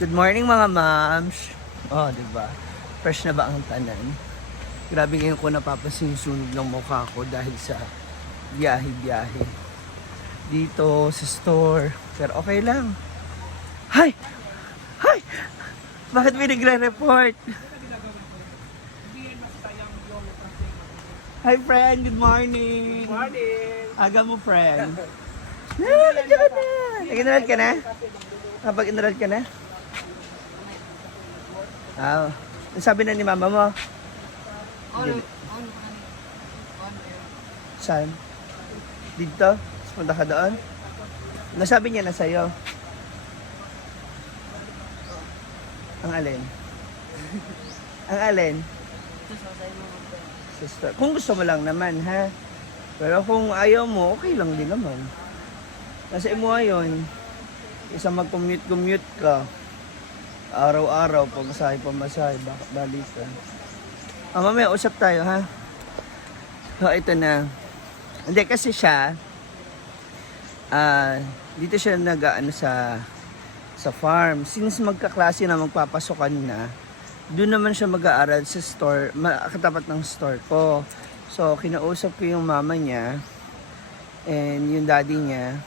Good morning mga moms. Oh, di ba? Fresh na ba ang tanan? Grabe ngayon ko napapansin yung sunog ng mukha ko dahil sa biyahe-biyahe. Dito sa store. Pero okay lang. Hay! Hay! Bakit may nagre-report? Hi friend, good morning! Good morning! Aga mo friend. Nandiyan ka na! Nag-enroll ka na? Kapag-enroll ka na? Ah, sabi na ni mama mo? Saan? Dito? Punta ka doon? Nasabi niya na sa'yo? Ang alin? Ang alin? Sister. Kung gusto mo lang naman, ha? Pero kung ayaw mo, okay lang din naman. Nasa imo ayon, isang mag-commute ka. Araw-araw, pamasahe, balikan. Mamaya, usap tayo, ha? So, ito na. Hindi, kasi siya, dito siya nag-ano sa farm. Since magkaklase na magpapasokan na, doon naman siya mag-aaral sa store, katapat ng store ko. So, kinausap ko yung mama niya and yung daddy niya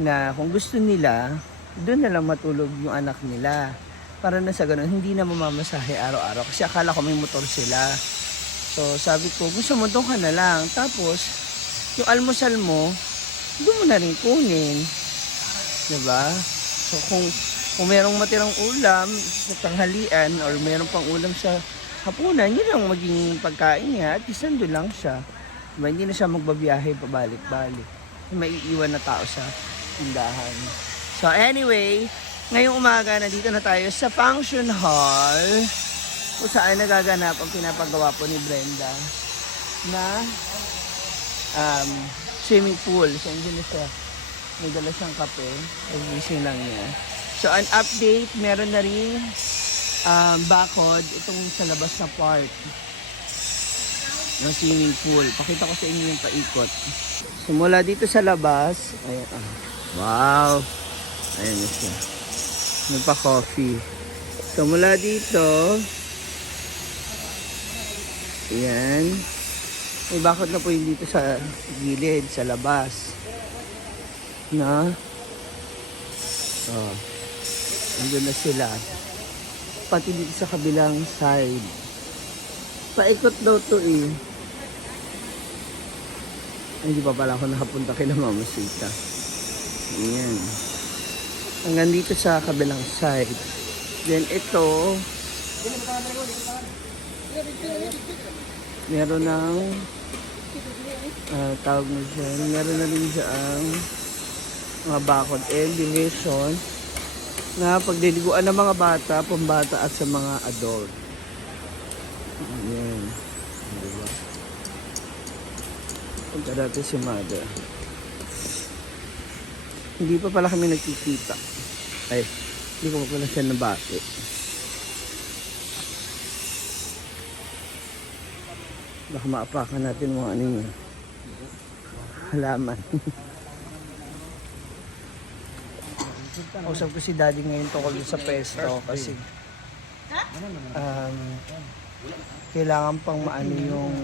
na kung gusto nila, doon na lang matulog yung anak nila. Para na sa ganun, hindi na mamamasahe araw-araw. Kasi akala ko may motor sila. So, sabi ko, gusto mo doon ka na lang. Tapos, yung almusal mo, doon mo na rin kunin. Diba? So, kung merong matirang ulam sa tanghalian or merong pang ulam sa hapunan, yun ang maging pagkain niya. At least nandun lang siya. Diba? Hindi na siya magbabiyahe pabalik-balik. May iiwan na tao sa tindahan. So anyway, ngayong umaga nandito na tayo sa function hall kung saan nagaganap ang pinapagawa po ni Brenda na swimming pool. So andun na siya. May dala siyang kape. Ayusin lang niya. So an update, meron na rin bakod itong sa labas na part ng swimming pool. Pakita ko sa inyo yung paikot. So mula dito sa labas, ayan, wow! Ayan na siya. Nagpa-coffee. So mula dito, ayan, may bakod na po yung dito sa gilid, sa labas. Na? Oh. Andun na sila. Pati dito sa kabilang side. Paikot daw to eh. Hindi pa pala ako nakapunta kay Mama Sita. Ayan. Hanggang dito sa kabilang side. Then ito, meron ng tawag mo dyan, meron na rin dyan mga bakod and division na pagdiliguan ng mga bata, pambata at sa mga adult. Ayan. Diba? Punta natin si Mother. Hindi pa pala kami nagkikita. Ay, hindi ko pa pala siya nabati. Baka maapakan natin mga ano yun. Halaman. Kausap ko si Daddy ngayon tungkol sa pesto kasi kailangan pang maano yung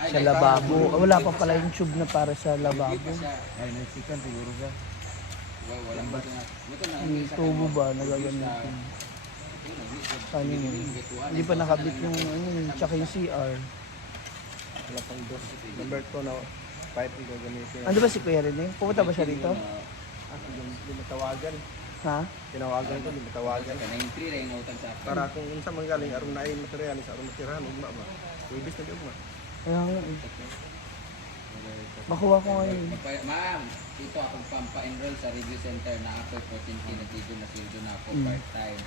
sa lababo. Wala pa pala yung tube na para sa lababo. Yung tubo ba nagagamitin? Paano yun? Hindi pa nakabit yung ano yun, tsaka yung CR. Wala pang dos. Number 2 na pipe yung gagamitin. Ano ba si Kuya Rene? Pumunta ba siya rito? Hindi matawagan. Ha? Tinawagan ko, hindi matawagan. Para kung unsa manggaling aron na ay materialis, aron matirahan, ugma ba? Ibis na ugma. Kaya nga eh. Makuha ko ngayon. Ma'am, dito akong pampa-enroll sa review center na ako opportunity na dito na sweldo na ako part-time.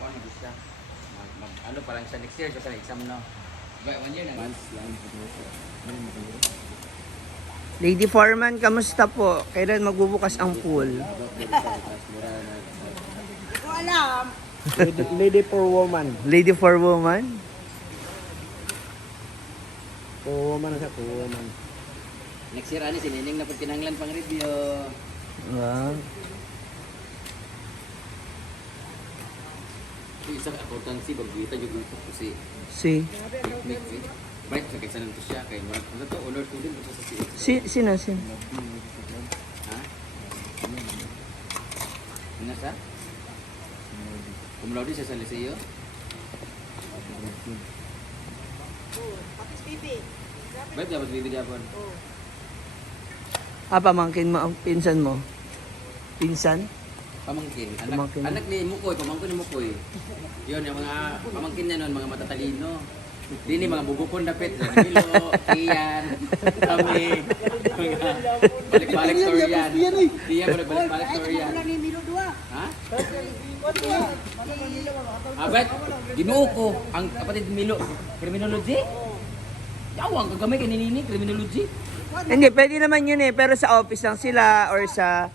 Paano gusto siya? Ano pa lang siya next year sa exam no? But 1 year na. Months lang. Lady Foreman, kamusta po? Kailan magbubukas ang pool? Alam. Lady for woman. Lady for woman? For woman siya, for woman. Next year ani si Nining na pag kinahanglan pang review. Wow. Yung isang accountancy, bagwita yung gusto ko si Si, Bright sa kaysa nito siya. Kaya ano to, honor to din sa sino? Ha? Ano sa? Kumulaw din siya sa Liceo? Bright, dapat bibigyan po. Pamangkin mo, pinsan mo? Pinsan? Pamangkin. Pamangkin. Anak ni Mukoy, pamangkin ni Mukoy. Yun, yung mga pamangkin niya nun, mga matatalino. Dini mga bubukon dapit, Milo, Ian, kami, mga balik-balik story yan. Diyan mo balik-balik story yan. Ha? Abet, ginoo ko, ang kapatid Milo, criminology? Yawang, kagamay kay Nini, criminology. Hindi, pwede naman yun eh. Pero sa office lang sila or sa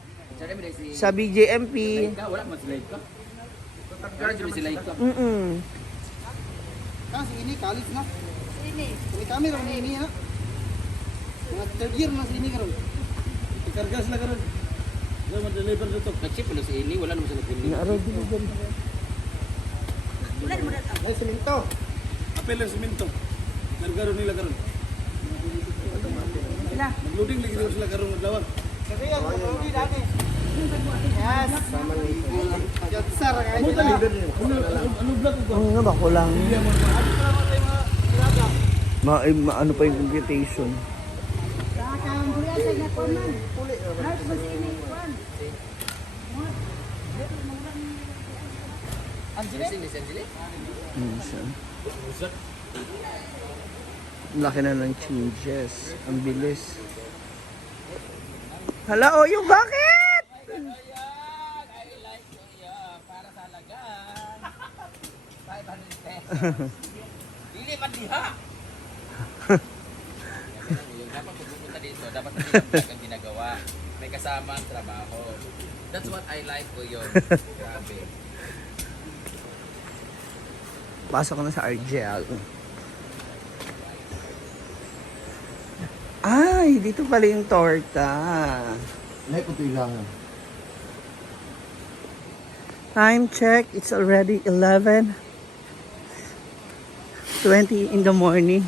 BJMP. Wala man sila ito. Wala sila ito. Kasi ini college na. Ini kami ron ini ha. Mga third year na ini karon. Ikarga sila karon. Wala man deliver dito. Nag-ship na si Ini, wala naman sila kunin. Naaraw din dyan. Ay semento. Apel ang semento. Karga ron nila karon. Nag-loading lagi sila karon adlaw. Kaya ang loading dani. Yes. Sama ni Yatsar kay leader niyo. Ano vlog ko? Ang nga ba kulang? Ano pa yung computation? Ang laki na ng changes. Ang bilis. Hala, oh, yung bakit? Para sa alagaan. 500 pesos. Dili man diha. Dapat pupunta dito, dapat hindi ang ginagawa. May kasama ang trabaho. That's what I like po yun. Grabe. Pasok ko na sa RGL. Ay, dito pala yung torta. Nay ko ilangan. Time check, it's already 11:20 in the morning.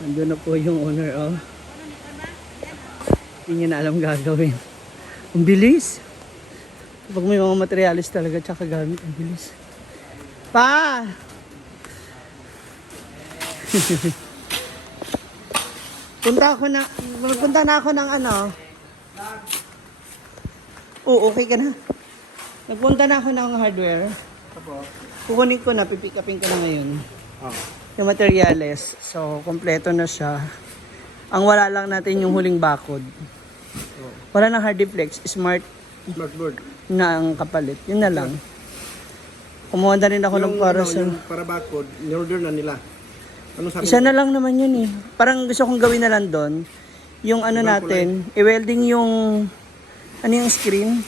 Nandun na po yung owner, oh. Hindi niya na alam gagawin. Ang bilis. Kapag may mga materialis talaga tsaka gamit, ang bilis. Pa! Punta na ako ng ano. Oo, okay ka na. Nagpunta na ako ng hardware. Kukunin ko na, pipick upin ko na ngayon. Yung materials. So, kompleto na siya. Ang wala lang natin yung huling bakod. Wala nang Hardiflex, Smartboard. na ang kapalit. Yun na lang. Kumuha na rin ako ng para sa... Yung para barcode, in-order na nila. Ano sabi Isa mo? na lang naman yun eh. Parang gusto kong gawin na lang doon. Yung ano Ibang natin, i-welding yung... Ano yung screen?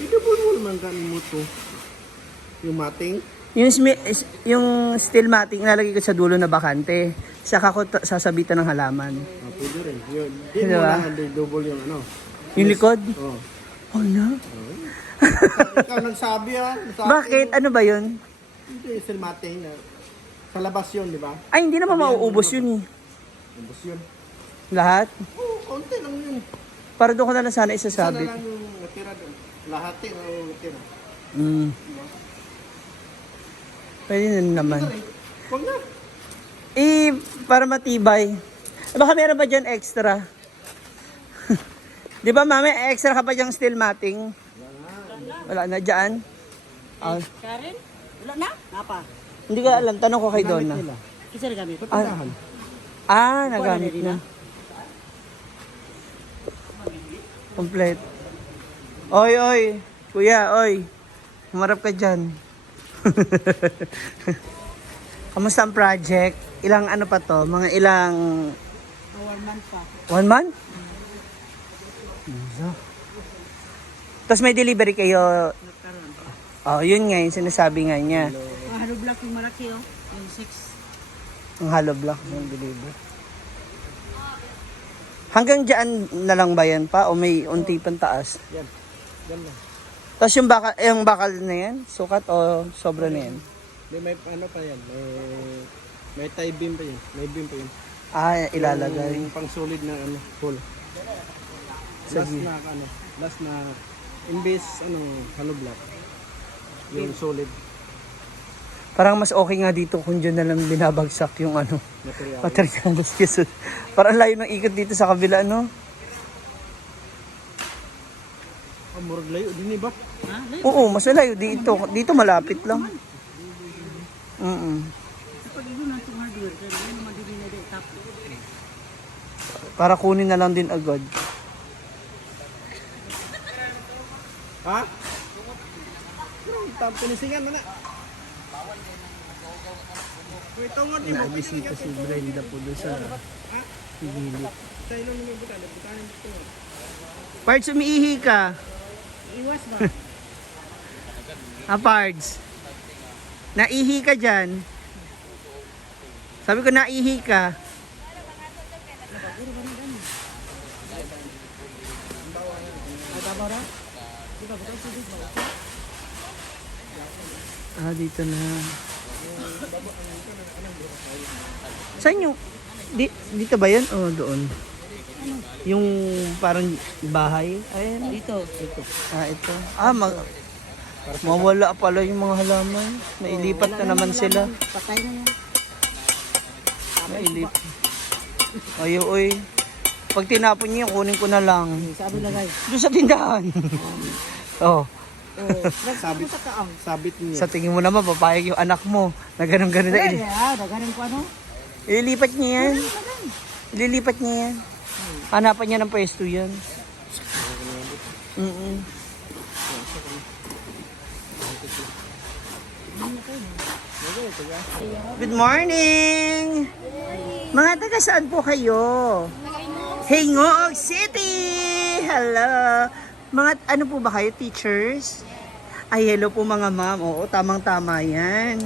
I-double mo naman kami mo to. Yung mating. Yung steel matting, ilalagay ko sa dulo na bakante. Saka ko sasabitan ng halaman. Pwede rin. Yun. Di mo Diba? lang double yung ano. Yung likod? Oh. Oh no. Ikaw nagsabi ha. Bakit? Ano ba yun? Hindi, steel mating. Sa labas yun, di ba? Ay, hindi naman mauubos yun eh. Ubus yun. Lahat? Oo, konti lang yun. Para doon ko na lang sana Isa na isasabi. lang yung natira doon. Lahati o natira. Pwede na naman. Huwag na. Para matibay. Baka meron ba dyan extra? Di ba mami, extra ka pa dyan steel matting? Wala na dyan? Ah, Karen? Wala na? Napa? hindi ko alam, tanong ko kay Donna. Isa na gamit. Patindahan. Nagamit na. Complete. Oy. Kuya, oy. Humarap ka dyan. Kamusta ang project? Ilang ano pa to? Mga ilang... 1 month pa. 1 month? Tapos may delivery kayo. Oh, yun nga yung sinasabi nga niya. Ang hollow block yung malaki oh. Yung 6. Ang hollow block ng deliver. Hanggang dyan na lang ba yan pa? O may unti pang taas? Yan. Yan lang. Tapos yung bakal na yan, sukat o sobra na yan? May ano pa yan, may tie beam pa yun. May beam pa yun. Ah, ilalagay. Yung pang solid na ano, hole. Sige. Last na imbes hollow block. Yung solid Parang mas okay nga dito kung dyan na lang binabagsak yung ano, material. materials. Kasi parang layo ng ikot dito sa kabila, no? Murag layo din ba? Ha? Layo. Oo, mas layo dito. Dito malapit lang. Kapag yun ang itong hardware, kaya yun naman din na top. Para kunin na lang din agad. Ha? Tam pinisingan mo na. Wait, tawag ni mo. Nagbisita si Brenda po doon sa gilid. Tayo lang naman buta. Butahan dito. Pards, umiihi ka. Iwas ba? Pards. Naihi ka dyan. Sabi ko naihi ka. Dito na. Saan yung... dito ba yun? O, doon. Yung parang bahay. Ayan. Dito. Ito. Ito. Mawala pala yung mga halaman. Nailipat na naman sila. Patay na yan. Nailipat. Ayo, oy. Pag tinapon niyo, kunin ko na lang. Sabi lagay. Doon sa tindahan. Oh. Sabit. Sabit niya. Sa tingin mo naman, papayag yung anak mo na ganun-ganun na. Daganan ko ano? Ililipat niya yan. Ililipat niya yan. Hanapan niya ng pwesto yan. Good morning! Mga taga saan po kayo? Hingoog City! Hello! Mga ano po ba kayo, teachers? Ay, hello po mga ma'am. Oo, tamang-tama yan.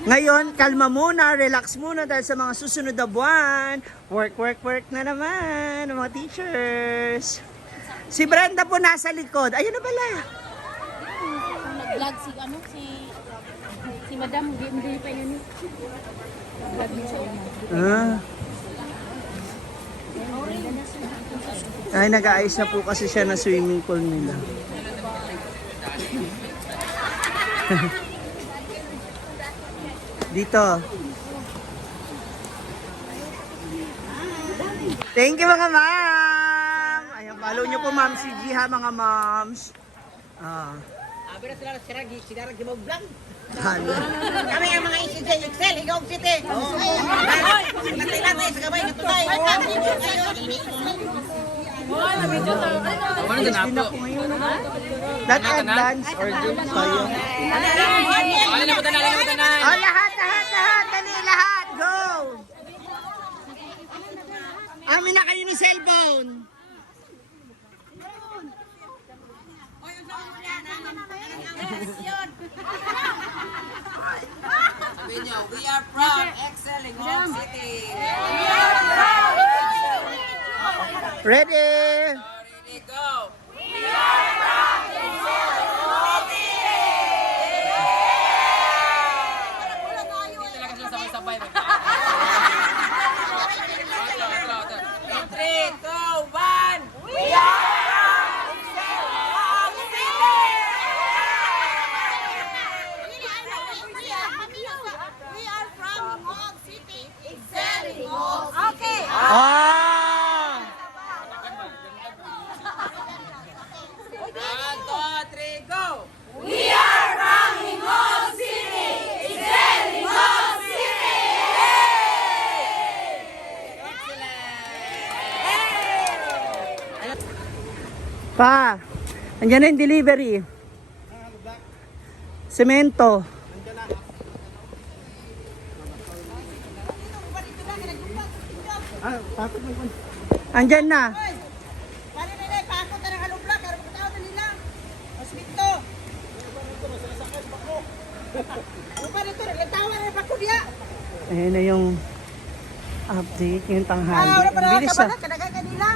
Ngayon, kalma muna, relax muna dahil sa mga susunod na buwan. Work na naman, mga teachers. Si Brenda po nasa likod. Ayun na pala. Nag-vlog si Madam, hindi pa yun. Vlog din siya yun. Ay, nag-aayos na po kasi siya na swimming pool nila. Dito. Thank you mga ma'am. Ayan, follow nyo po ma'am si Jiha mga moms. Abi na sila sinara gimog-vlog. Ano? Kami ang mga ECJ Excel, Higog City. Natay natin sa kamay nito tayo. That advance or group kayo? Oh, lahat. Dali, lahat. Go! Amin na kayo ng cellphone. Sabi nyo, we are from excelling Home City. Ready? Ready, go! Hindi talaga sila sabay-sabay. 3, 2, 1! Ah! 1, 2, 3, go! Pa, andyan na yung delivery. Semento. Andyan na. Bali nila, pakot na halubla, karong tao na nila. Hospital. Upa dito, nagtawa na pa ko diya. Ayan na yung update, yung tanghali. Wala pa Ang bilis ah. kadagan nila.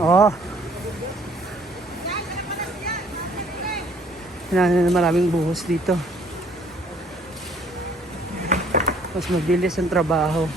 Oh. Kailangan na maraming buhos dito. Mas mabilis ang trabaho.